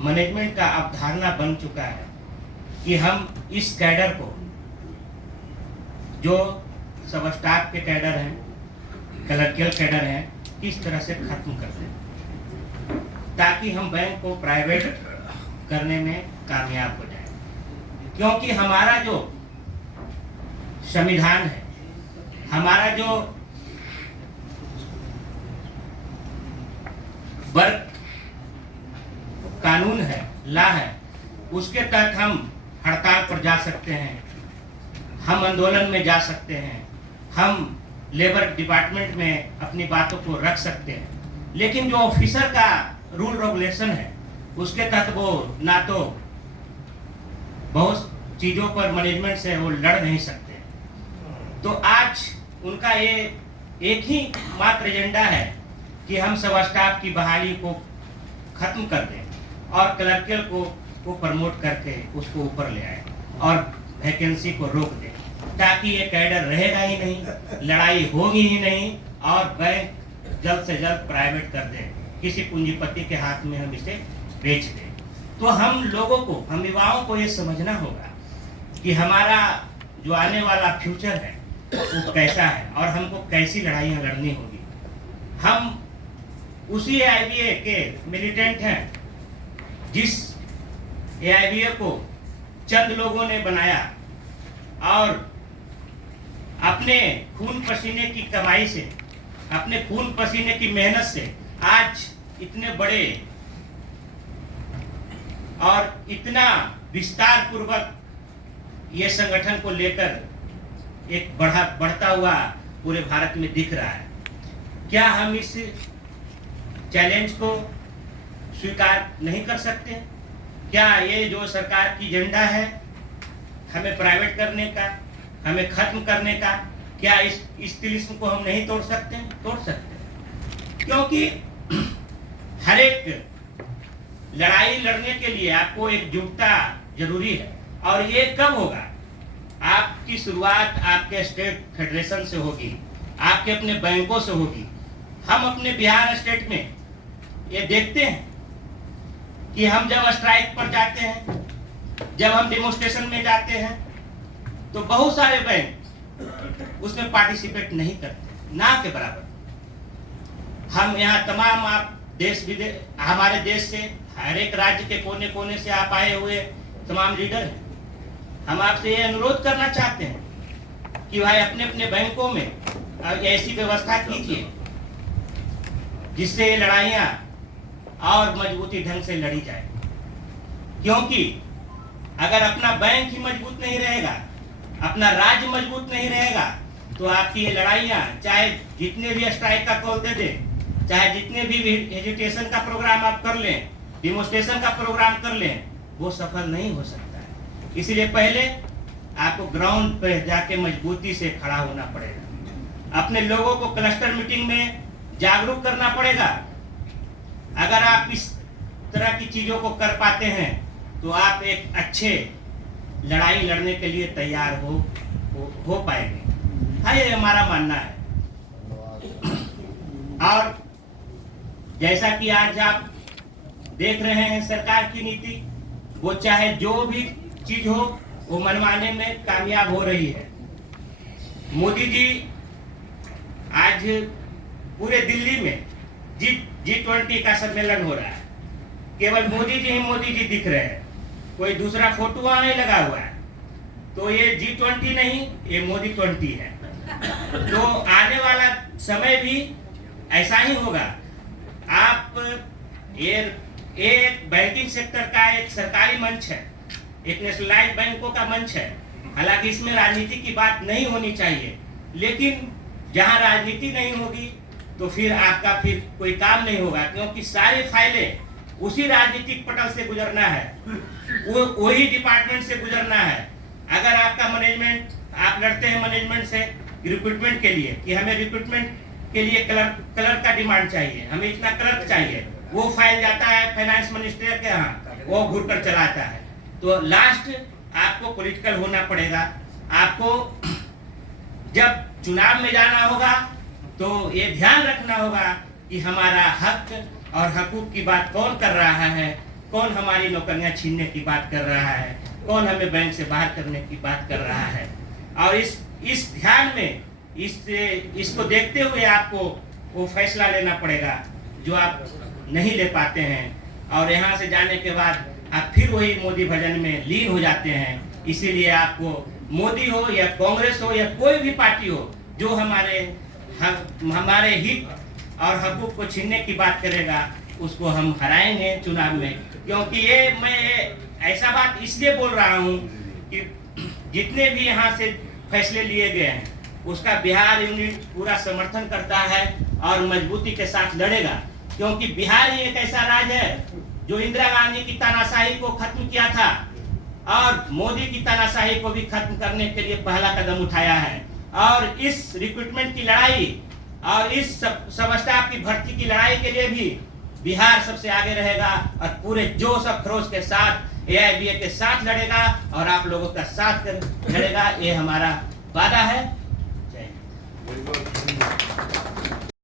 Management का अवधारणा बन चुका है कि हम इस कैडर को, जो सब स्टाफ के कैडर हैं, कलर्कियल कैडर हैं, किस तरह से खत्म कर दें ताकि हम बैंक को प्राइवेट करने में कामयाब हो जाए। क्योंकि हमारा जो संविधान है, हमारा जो वर्क कानून है, लॉ है, उसके तहत हम हड़ताल पर जा सकते हैं, हम आंदोलन में जा सकते हैं, हम लेबर डिपार्टमेंट में अपनी बातों को रख सकते हैं। लेकिन जो ऑफिसर का रूल रेगुलेशन है उसके तहत वो ना तो बहुत चीज़ों पर मैनेजमेंट से वो लड़ नहीं सकते। तो आज उनका ये एक ही मात्र एजेंडा है कि हम सब स्टाफ की बहाली को खत्म कर दें और क्लर्कियल को प्रमोट करके उसको ऊपर ले आए और वैकेंसी को रोक दें, ताकि ये कैडर रहेगा ही नहीं, लड़ाई होगी ही नहीं और बैंक जल्द से जल्द प्राइवेट कर दें, किसी पूंजीपति के हाथ में हम इसे बेच दें। तो हम लोगों को, हम युवाओं को ये समझना होगा कि हमारा जो आने वाला फ्यूचर है वो कैसा है और हमको कैसी लड़ाइयाँ लड़नी होगी। हम उसी AIBA के मिलिटेंट हैं जिस AIBA को चंद लोगों ने बनाया और अपने खून पसीने की कमाई से, अपने खून पसीने की मेहनत से आज इतने बड़े और इतना विस्तार पूर्वक ये संगठन को लेकर एक बढ़ता हुआ पूरे भारत में दिख रहा है। क्या हम इस चैलेंज को स्वीकार नहीं कर सकते? क्या ये जो सरकार की एजेंडा है हमें प्राइवेट करने का, हमें खत्म करने का, क्या इस तिलिस्म को हम नहीं तोड़ सकते? तोड़ सकते, क्योंकि हर एक लड़ाई लड़ने के लिए आपको एकजुटता जरूरी है। और ये कब होगा? आपकी शुरुआत आपके स्टेट फेडरेशन से होगी, आपके अपने बैंकों से होगी। हम अपने बिहार स्टेट में ये देखते हैं कि हम जब स्ट्राइक पर जाते हैं, जब हम डेमोन्स्ट्रेशन में जाते हैं, तो बहुत सारे बैंक उसमें पार्टिसिपेट नहीं करते, ना के बराबर। हम यहाँ तमाम आप देश विदेश, हमारे देश से हर एक राज्य के कोने कोने से आप आए हुए तमाम लीडर हैं। हम आपसे ये अनुरोध करना चाहते हैं कि भाई अपने अपने बैंकों में ऐसी व्यवस्था कीजिए जिससे लड़ाइयाँ और मजबूती ढंग से लड़ी जाए। क्योंकि अगर अपना बैंक ही मजबूत नहीं रहेगा, अपना राज्य मजबूत नहीं रहेगा, तो आपकी ये लड़ाइयाँ चाहे जितने भी स्ट्राइक का कॉल दे दे, चाहे जितने भी एजुटेशन का प्रोग्राम आप कर लें, डिमोन्स्ट्रेशन का प्रोग्राम कर लें, वो सफल नहीं हो सकता है। इसलिए पहले आपको ग्राउंड पे जाके मजबूती से खड़ा होना पड़ेगा, अपने लोगों को क्लस्टर मीटिंग में जागरूक करना पड़ेगा। अगर आप इस तरह की चीजों को कर पाते हैं तो आप एक अच्छे लड़ाई लड़ने के लिए तैयार हो पाएंगे। हाँ, ये हमारा मानना है। और जैसा कि आज आप देख रहे हैं सरकार की नीति, वो चाहे जो भी चीज हो वो मनवाने में कामयाब हो रही है। मोदी जी आज पूरे दिल्ली में G20 का सम्मेलन हो रहा है, केवल मोदी जी दिख रहे हैं, कोई दूसरा फोटो वहां नहीं लगा हुआ है। तो ये G20 नहीं, ये मोदी 20 है। तो आने वाला समय भी ऐसा ही होगा। आप ये बैंकिंग सेक्टर का एक सरकारी मंच है, एक नेशनलाइज्ड बैंकों का मंच है। हालांकि इसमें राजनीति की बात नहीं होनी चाहिए, लेकिन जहां राजनीति नहीं होगी तो फिर आपका फिर कोई काम नहीं होगा, क्योंकि सारी फाइलें उसी राजनीतिक पटल से गुजरना है, वही डिपार्टमेंट से गुजरना है। अगर आपका मैनेजमेंट, आप लड़ते हैं मैनेजमेंट से रिक्रूटमेंट के लिए कि हमें रिक्रूटमेंट के लिए क्लर्क का डिमांड चाहिए, हमें इतना क्लर्क चाहिए, वो फाइल जाता है फाइनेंस मिनिस्टर के यहाँ, वो घूर कर चलाता है। तो लास्ट आपको पॉलिटिकल होना पड़ेगा। आपको जब चुनाव में जाना होगा तो ये ध्यान रखना होगा कि हमारा हक और हकूक की बात कौन कर रहा है, कौन हमारी नौकरियां छीनने की बात कर रहा है, कौन हमें बैंक से बाहर करने की बात कर रहा है। और इस ध्यान में इसको देखते हुए आपको वो फैसला लेना पड़ेगा जो आप नहीं ले पाते हैं, और यहाँ से जाने के बाद आप फिर वही मोदी भजन में लीन हो जाते हैं। इसीलिए आपको मोदी हो या कांग्रेस हो या कोई भी पार्टी हो, जो हमारे हित और हकूक को छीनने की बात करेगा, उसको हम हराएंगे चुनाव में। क्योंकि मैं ऐसा बात इसलिए बोल रहा हूँ कि जितने भी यहाँ से फैसले लिए गए हैं उसका बिहार यूनिट पूरा समर्थन करता है और मजबूती के साथ लड़ेगा। क्योंकि बिहार ही एक ऐसा राज्य है जो इंदिरा गांधी की तानाशाही को खत्म किया था और मोदी की तानाशाही को भी खत्म करने के लिए पहला कदम उठाया है। और इस रिक्रूटमेंट की लड़ाई और इस सब स्टाफ की भर्ती की लड़ाई के लिए भी बिहार सबसे आगे रहेगा और पूरे जोश और खरोश के साथ AIBA के साथ लड़ेगा और आप लोगों का साथ लड़ेगा। ये हमारा वादा है।